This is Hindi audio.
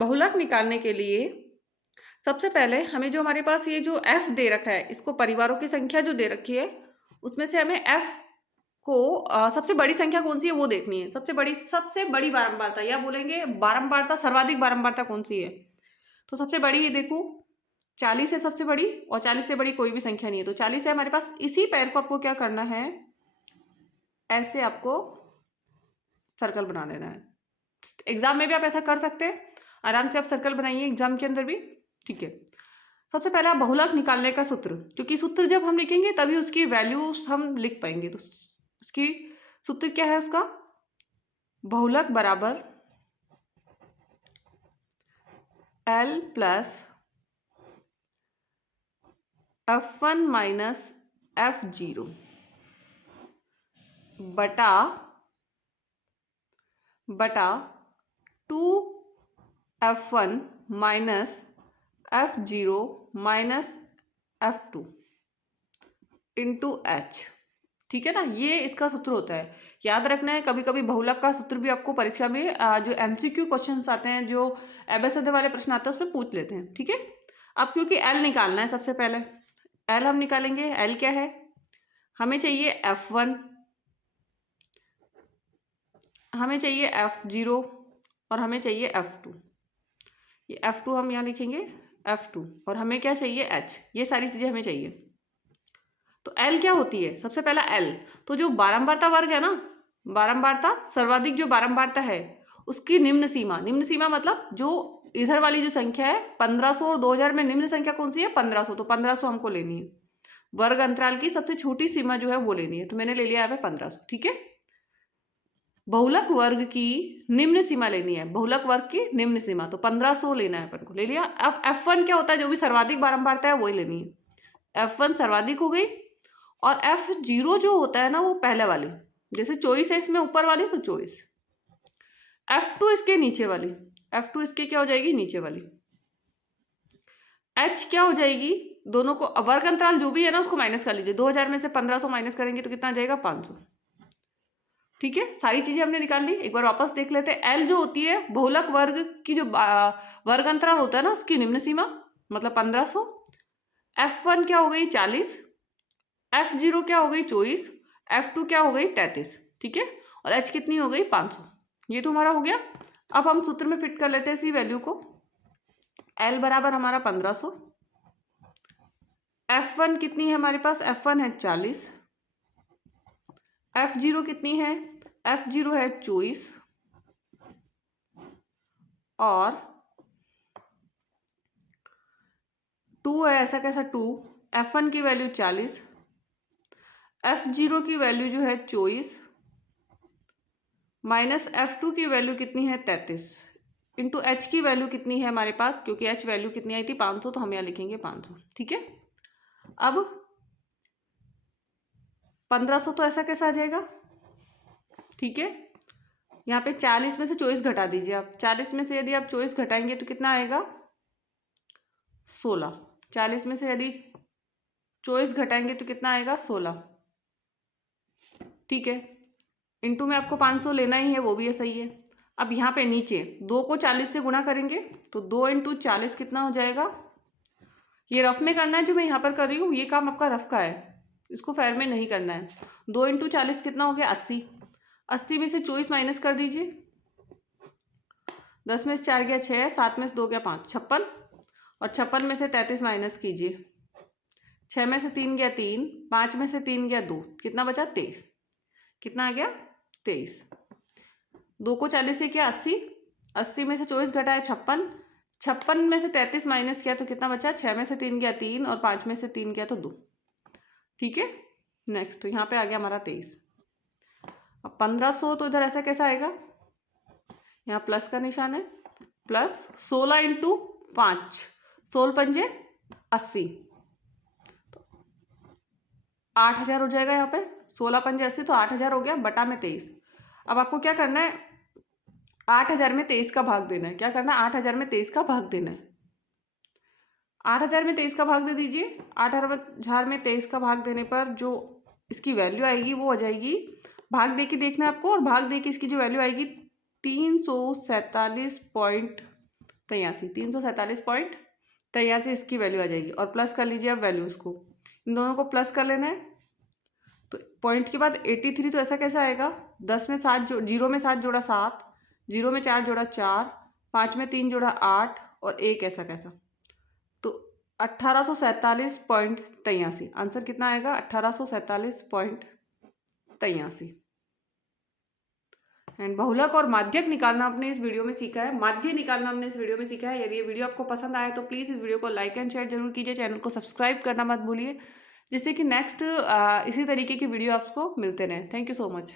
बहुलक निकालने के लिए सबसे पहले हमें जो हमारे पास ये जो f दे रखा है, इसको परिवारों की संख्या जो दे रखी है, उसमें से हमें f को सबसे बड़ी संख्या कौन सी है वो देखनी है। सबसे बड़ी बारंबारता या बोलेंगे बारंबारता, सर्वाधिक बारंबारता कौन सी है। तो सबसे बड़ी ये देखो 40 है सबसे बड़ी, और 40 से बड़ी कोई भी संख्या नहीं है। तो 40 है हमारे पास। इसी पैर को आपको क्या करना है, ऐसे आपको सर्कल बना लेना है। एग्जाम में भी आप ऐसा कर सकते हैं, आराम से आप सर्कल बनाइए एग्जाम के अंदर भी, ठीक है। सबसे पहले आप बहुलक निकालने का सूत्र, क्योंकि सूत्र जब हम लिखेंगे तभी उसकी वैल्यू हम लिख पाएंगे। तो उसकी सूत्र क्या है उसका, बहुलक बराबर L plus F1 minus F0 बटा 2F1 minus F0 minus F2 into H, ठीक है ना। ये इसका सूत्र होता है, याद रखना है। कभी कभी बहुलक का सूत्र भी आपको परीक्षा में जो MCQ क्वेश्चंस आते हैं, जो एबेसिडर वाले प्रश्न आते हैं, उसमें पूछ लेते हैं, ठीक है। अब क्योंकि L निकालना है, सबसे पहले L हम निकालेंगे। L क्या है, हमें चाहिए F1, हमें चाहिए F0 और हमें चाहिए F2। ये F2 हम यहाँ लिखेंगे F2, और हमें क्या चाहिए H। ये सारी चीज़ें हमें चाहिए। तो L क्या होती है, सबसे पहला L, तो जो बारंबारता वर्ग है ना, बारंबारता सर्वाधिक जो बारंबारता है उसकी निम्न सीमा मतलब जो इधर वाली जो संख्या है 1500 और 2000 में निम्न संख्या कौन सी है, 1500। तो 1500 हमको लेनी है। वर्ग अंतराल की सबसे छोटी सीमा जो है वो लेनी है, तो मैंने ले लिया है 1500, ठीक है। बहुलक वर्ग की निम्न सीमा लेनी है, बहुलक वर्ग की निम्न सीमा, तो 1500 लेना है अपन को, ले लिया। अब F1 क्या होता है, जो भी सर्वाधिक बारंबारता है वही लेनी है। F1 सर्वाधिक हो गई, और F0 जो होता है ना वो पहले वाली, जैसे 24 है इसमें ऊपर वाली, तो 24। F2 इसके नीचे वाली, F2 इसके क्या हो जाएगी, नीचे वाली। H क्या हो जाएगी, दोनों को वर्ग अंतराल जो भी है ना उसको माइनस कर लीजिए। 2000 में से 1500 माइनस करेंगे तो कितना आ जाएगा, 500, ठीक है। सारी चीजें हमने निकाल ली, एक बार वापस देख लेते हैं। L जो होती है बहुलक वर्ग की जो वर्ग अंतराल होता है ना उसकी निम्न सीमा, मतलब 1500। F1 क्या हो गई 40, F0 क्या हो गई 24, F2 क्या हो गई 33, ठीक है। और H कितनी हो गई 500। ये तो हमारा हो गया। अब हम सूत्र में फिट कर लेते हैं इसी वैल्यू को। L बराबर हमारा 1500, F1 कितनी है हमारे पास, F1 है 40, F0 कितनी है, F0 है 24, और 2 है, ऐसा कैसा 2, F1 की वैल्यू 40, F0 की वैल्यू जो है 24 माइनस F2 की वैल्यू कितनी है 33, इंटू H की वैल्यू कितनी है हमारे पास, क्योंकि H वैल्यू कितनी आई थी 500, तो हम यहाँ लिखेंगे 500, ठीक है। अब 1500 तो ऐसा कैसा आ जाएगा, ठीक है। यहाँ पे 40 में से 24 घटा दीजिए आप। 40 में से यदि आप 24 घटाएंगे तो कितना आएगा, 16। 40 में से यदि 24 घटाएंगे तो कितना आएगा, 16, ठीक है। इंटू में आपको 500 लेना ही है, वो भी है, सही है। अब यहाँ पे नीचे 2 को 40 से गुणा करेंगे तो 2 इंटू 40 कितना हो जाएगा। ये रफ में करना है, जो मैं यहाँ पर कर रही हूँ ये काम आपका रफ का है, इसको फेयर में नहीं करना है। 2 इंटू 40 कितना हो गया, 80। 80 में से 24 माइनस कर दीजिए। 10 में से 4 गया 6, 7 में से 2 गया 5, 56, और 56 में से 33 माइनस कीजिए। 6 में से 3 गया 3, 5 में से 3 गया 2, कितना बचा 23। कितना आ गया 23। 2 को 40 से किया 80, 80 में से 24 घटाया 56, 56 में से 33 माइनस किया तो कितना बचा, 6 में से 3 गया 3, और 5 में से 3 गया तो 2, ठीक है। नेक्स्ट, तो यहाँ पे आ गया हमारा 23। अब 1500 तो इधर ऐसा कैसा आएगा, यहाँ प्लस का निशान है, प्लस 16 इंटू 5, 16 पंजे 80, तो 8000 हो जाएगा यहाँ पे। 16 पंजे 80, तो 8000 हो गया, बटा में 23। अब आपको क्या करना है, 8000 में 23 का भाग देना है। क्या करना है, 8000 में 23 का भाग देना है। 8000 में 23 का भाग दे दीजिए। 8000 में 23 का भाग देने पर जो इसकी वैल्यू आएगी वो आ जाएगी, भाग दे के देखना है आपको, और भाग दे के इसकी जो वैल्यू आएगी 347.3 83, 347.83 इसकी वैल्यू आ जाएगी। और प्लस कर लीजिए अब वैल्यूज़ को, इन दोनों को प्लस कर लेना है। तो पॉइंट के बाद 83 तो ऐसा कैसे आएगा, 10 में 7 जीरो में 7 जोड़ा 7, जीरो में 4 जोड़ा 4, 5 में 3 जोड़ा 8 और 1 ऐसा कैसा, तो 1847.83। आंसर कितना आएगा, 1847.83। एंड बहुलक और माध्यक निकालना आपने इस वीडियो में सीखा है, माध्य निकालना हमने इस वीडियो में सीखा है। यदि ये वीडियो आपको पसंद आया तो प्लीज़ इस वीडियो को लाइक एंड शेयर जरूर कीजिए, चैनल को सब्सक्राइब करना मत भूलिए, जिससे कि नेक्स्ट इसी तरीके की वीडियो आपको मिलते रहें। Thank you so much.